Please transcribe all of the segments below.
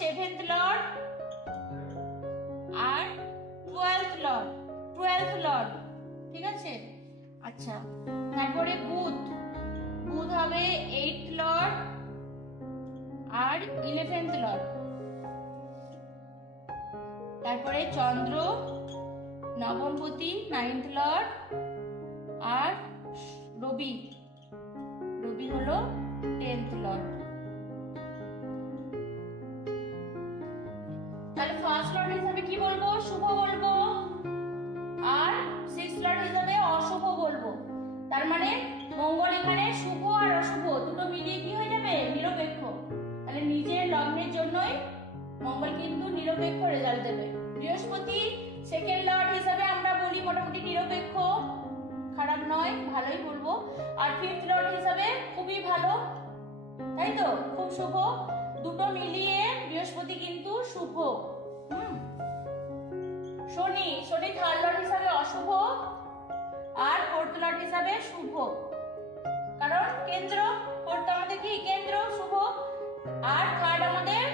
Seventh Lord আর twelfth Lord, ঠিক আছে। আচ্ছা, তারপরে বুধ হবে এইথ লর্ড আর 11th লর্ড। তারপরে চন্দ্র নবমপতি 9th লর্ড আর রবি হলো 10th লর্ড। তাহলে ফার্স্ট লর্ড হিসাবে কি বলবো? শুভ বলবো, আর 6th লর্ড হিসাবে অশুভ বলবো। তার মানে মঙ্গল এখানে শুভ আর অশুভ দুটো মিলিয়ে কি হয়ে যাবে? নিরপেক্ষ। তাহলে নিজের লগ্নের জন্যই মঙ্গল কিন্তু নিরপেক্ষ রেজাল্ট দেবে। বৃহস্পতি সেকেন্ড লর্ড হিসাবে আমরা বলি মোটামুটি নিরপেক্ষ, খারাপ নয়, ভালোই বলবো। আর 5th লর্ড হিসাবে খুবই ভালো, তাই তো, খুব শুভ। দুটো মিলিয়ে বৃহস্পতি কিন্তু শুভ। শনি 3rd লর্ড হিসাবে অশুভ আর 4th লর্ড হিসাবে শুভ, কারণ কেন্দ্র, 4th আমাদের কি কেন্দ্র, শুভ। আর 3rd আমাদের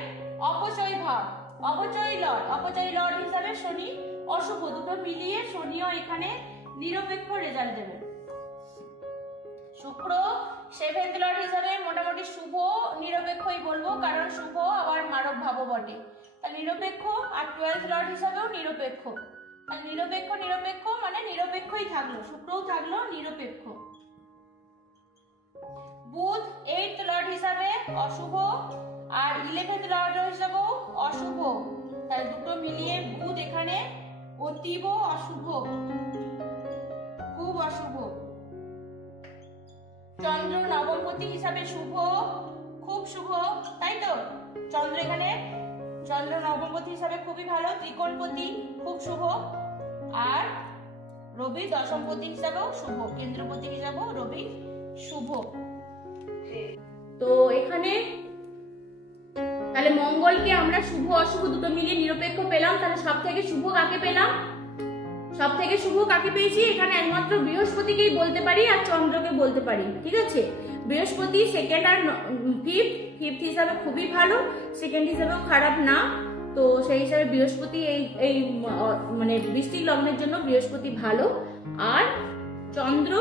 অপচয় ভাব, অপচয় লর্ড হিসাবে শনি অশুভ। দুটো মিলিয়ে শনিও এখানে নিরপেক্ষ রেজাল্ট দেবে। শুক্র 7th লর্ড হিসাবে মোটামুটি শুভ নিরপেক্ষই বলবো, কারণ শুভ আবার মারক ভাবও বটে, তাই নিরপেক্ষ। আর 12th লর্ড হিসাবেও নিরপেক্ষ। আর নিরপেক্ষ মানে নিরপেক্ষই থাকলো, শুক্রও থাকলো নিরপেক্ষ। বুধ 8th লর্ড হিসাবে অশুভ আর 11th লর্ড হিসাবেও অশুভ, তাই দুটো মিলিয়ে বুধ এখানে অতীব অশুভ, খুব অশুভ। চন্দ্র নবমপতি হিসাবে শুভ, খুব শুভ, তাই তো। চন্দ্র নবমপতি হিসাবে খুবই ভালো, ত্রিকোণপতি, খুব শুভ। আর রবি দশমপতি হিসাবেও শুভ, কেন্দ্রপতি হিসাবেও রবি শুভ। তো এখানে তাহলে মঙ্গলকে আমরা শুভ অশুভ দুটো মিলিয়ে নিরপেক্ষ পেলাম। তাহলে সব থেকে শুভ কাকে পেলাম? সব থেকে শুভ কাকে পেয়েছি? এখানে একমাত্র বৃহস্পতিকেই বলতে পারি আর চন্দ্রকে বলতে পারি, ঠিক আছে। বৃহস্পতি সেকেন্ড আর ফিফথ হিসাবে খুবই ভালো, সেকেন্ড হিসাবেও খারাপ না। তো সেই হিসাবে বৃহস্পতি এই মানে বৃশ্চিক লগ্নের জন্য বৃহস্পতি ভালো। আর চন্দ্র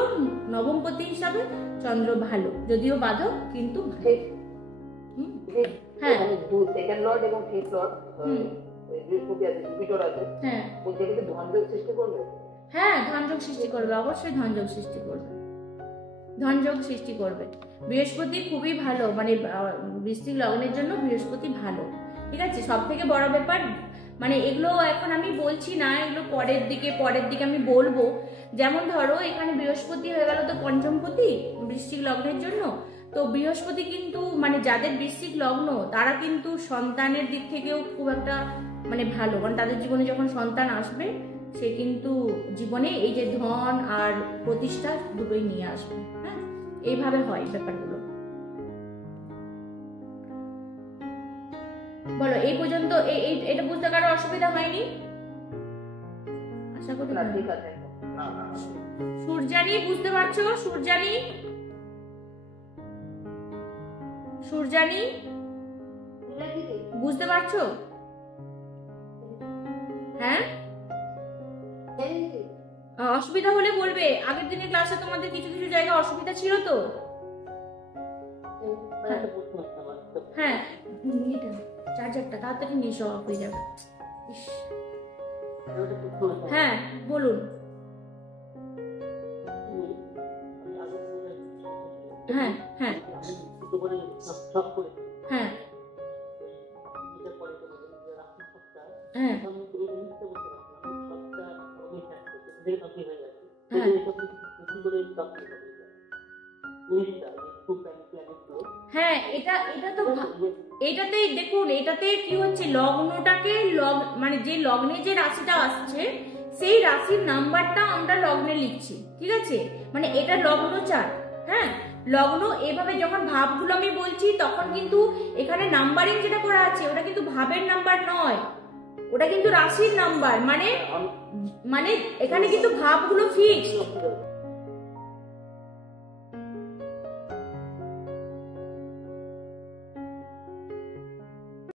নবমপতি হিসাবে চন্দ্র ভালো, যদিও বাধক কিন্তু ভালো। হ্যাঁ, সেকেন্ড লর্ড এবং ফিফথ লর্ড বৃহস্পতি আছে, জুপিটার আছে, হ্যাঁ, ওই জায়গাতে ধনযোগ সৃষ্টি করবে। হ্যাঁ, ধনযোগ সৃষ্টি করবে, অবশ্যই ধনযোগ সৃষ্টি করবে, ধনযোগ সৃষ্টি করবে। বৃহস্পতি খুবই ভালো, মানে বৃশ্চিক লগ্নের জন্য বৃহস্পতি ভালো, ঠিক আছে। সব থেকে বড় ব্যাপার মানে এগুলো এখন আমি বলছি না, এগুলো পরের দিকে আমি বলবো। যেমন ধরো এখানে বৃহস্পতি হয়ে গেল তো পঞ্চমপতি বৃশ্চিক লগ্নের জন্য। তো বৃহস্পতি কিন্তু মানে যাদের বৃশ্চিক লগ্ন তারা কিন্তু সন্তানের দিক থেকেও খুব একটা মানে ভালো, মানে তাদের জীবনে যখন সন্তান আসবে সে কিন্তু জীবনে এই যে ধন আর প্রতিষ্ঠা দুটোই নিয়ে আসবে। হ্যাঁ, এইভাবে হয় ব্যাপারগুলো। বলো এই পর্যন্ত এটা বুঝতে কারো অসুবিধা হয়নি? আশা করি ঠিক আছে। সূর্যানী বুঝতে পারছো? সূর্যানী বুঝতে পারছো? হ্যাঁ, অসুবিধা হলে বলবে। আগের দিনের ক্লাসে তোমাদের কিছু জায়গায় অসুবিধা ছিল তো। হ্যাঁ, চার্জারটা তাড়াতাড়ি নিয়ে এসো, অফ হয়ে যাবে। হ্যাঁ বলুন। হ্যাঁ হ্যাঁ হ্যাঁ হ্যাঁ হ্যাঁ, এটাতেই দেখুন, এটাতে কি হচ্ছে, লগ্নটাকে মানে যে লগ্নে যে রাশিটা আসছে সেই রাশির নাম্বারটা আমরা লগ্নে লিখছি, ঠিক আছে। মানে এটা লগ্ন চার্ট। হ্যাঁ, লগ্ন এভাবে যখন ভাবগুলো আমি বলছি তখন কিন্তু এখানে নাম্বারিং যেটা করা আছে ওটা কিন্তু ভাবের নাম্বার নয়, ওটা কিন্তু রাশির নাম্বার। মানে এখানে কিন্তু ভাবগুলো ফিক্সড।